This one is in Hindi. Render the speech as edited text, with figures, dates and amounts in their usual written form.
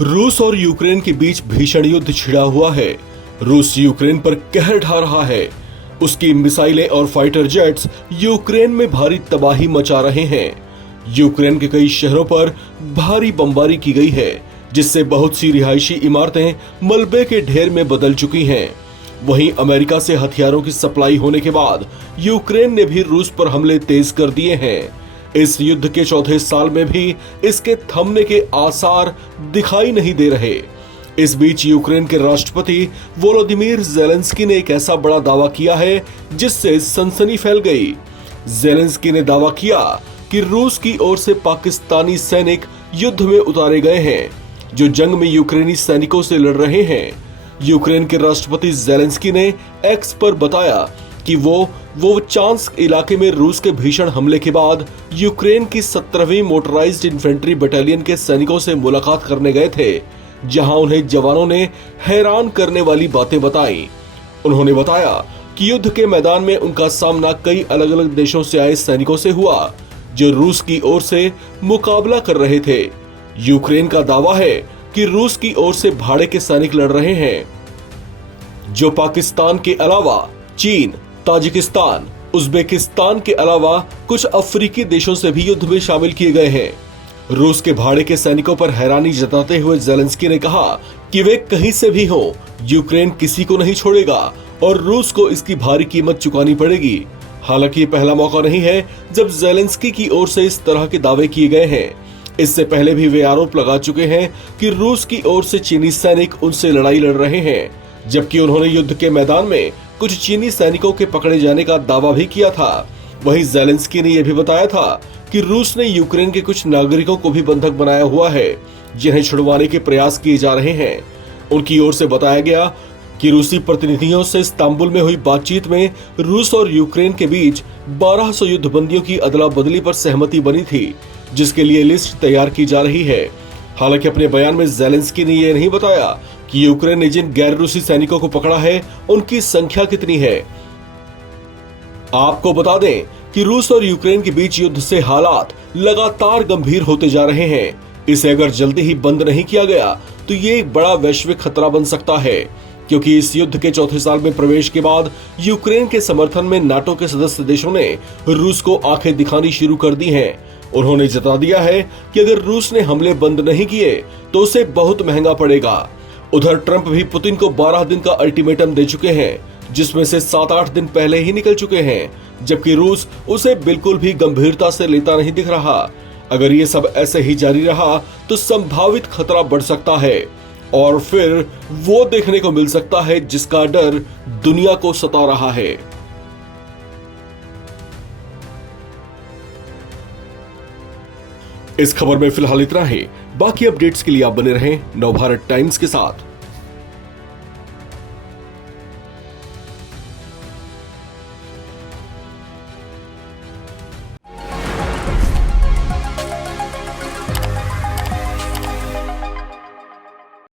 रूस और यूक्रेन के बीच भीषण युद्ध छिड़ा हुआ है। रूस यूक्रेन पर कहर ढा रहा है। उसकी मिसाइलें और फाइटर जेट्स यूक्रेन में भारी तबाही मचा रहे हैं। यूक्रेन के कई शहरों पर भारी बमबारी की गई है, जिससे बहुत सी रिहायशी इमारतें मलबे के ढेर में बदल चुकी हैं। वहीं अमेरिका से हथियारों की सप्लाई होने के बाद यूक्रेन ने भी रूस पर हमले तेज कर दिए हैं। इस युद्ध के चौथे साल में भी इसके थमने के आसार दिखाई नहीं दे रहे। इस बीच यूक्रेन के राष्ट्रपति वोलोदिमीर ज़ेलेंस्की ने एक ऐसा बड़ा दावा किया है जिससे सनसनी फैल गई। ज़ेलेंस्की ने दावा किया कि रूस की ओर से पाकिस्तानी सैनिक युद्ध में उतारे गए हैं, जो जंग में यूक्रेनी सैनिकों से लड़ रहे हैं। यूक्रेन के राष्ट्रपति ज़ेलेंस्की ने एक्स पर बताया कि वो चांस्क इलाके में रूस के भीषण हमले के बाद यूक्रेन की 17वीं मोटराइज्ड इन्फेंट्री बटालियन के सैनिकों से मुलाकात करने गए थे, जहां उन्हें जवानों ने हैरान करने वाली बातें बताई। उन्होंने बताया कि युद्ध के मैदान में उनका सामना कई अलग अलग देशों से आए सैनिकों से हुआ, जो रूस की ओर से मुकाबला कर रहे थे। यूक्रेन का दावा है कि रूस की ओर से भाड़े के सैनिक लड़ रहे हैं, जो पाकिस्तान के अलावा चीन, ताजिकिस्तान, उज्बेकिस्तान के अलावा कुछ अफ्रीकी देशों से भी युद्ध में शामिल किए गए हैं। रूस के भाड़े के सैनिकों पर हैरानी जताते हुए ज़ेलेंस्की ने कहा कि वे कहीं से भी हों, यूक्रेन किसी को नहीं छोड़ेगा और रूस को इसकी भारी कीमत चुकानी पड़ेगी। हालांकि ये पहला मौका नहीं है जब ज़ेलेंस्की की ओर से इस तरह के दावे किए गए हैं। इससे पहले भी वे आरोप लगा चुके हैं कि रूस की ओर से चीनी सैनिक उनसे लड़ाई लड़ रहे हैं, जबकि उन्होंने युद्ध के मैदान में कुछ चीनी सैनिकों के पकड़े जाने का दावा भी किया था। वहीं ज़ेलेंस्की ने यह भी बताया था कि रूस ने यूक्रेन के कुछ नागरिकों को भी बंधक बनाया हुआ है, जिन्हें छुड़वाने के प्रयास किए जा रहे हैं। उनकी ओर से बताया गया कि रूसी प्रतिनिधियों से इस्तांबुल में हुई बातचीत में रूस और यूक्रेन के बीच 1200 युद्धबंदियों की अदला बदली पर सहमति बनी थी, जिसके लिए लिस्ट तैयार की जा रही है। हालांकि अपने बयान में ज़ेलेंस्की ने यह नहीं बताया कि यूक्रेन ने जिन गैर रूसी सैनिकों को पकड़ा है उनकी संख्या कितनी है। आपको बता दें कि रूस और यूक्रेन के बीच युद्ध से हालात लगातार गंभीर होते जा रहे हैं। इसे अगर जल्दी ही बंद नहीं किया गया तो ये एक बड़ा वैश्विक खतरा बन सकता है, क्योंकि इस युद्ध के चौथे साल में प्रवेश के बाद यूक्रेन के समर्थन में नाटो के सदस्य देशों ने रूस को आंखें दिखानी शुरू कर दी हैं। उन्होंने जता दिया है कि अगर रूस ने हमले बंद नहीं किए तो उसे बहुत महंगा पड़ेगा। उधर ट्रंप भी पुतिन को 12 दिन का अल्टीमेटम दे चुके हैं, जिसमें से 7-8 दिन पहले ही निकल चुके हैं, जबकि रूस उसे बिल्कुल भी गंभीरता से लेता नहीं दिख रहा। अगर ये सब ऐसे ही जारी रहा तो संभावित खतरा बढ़ सकता है और फिर वो देखने को मिल सकता है जिसका डर दुनिया को सता रहा है। इस खबर में फिलहाल इतना ही। बाकी अपडेट्स के लिए आप बने रहें नवभारत टाइम्स के साथ।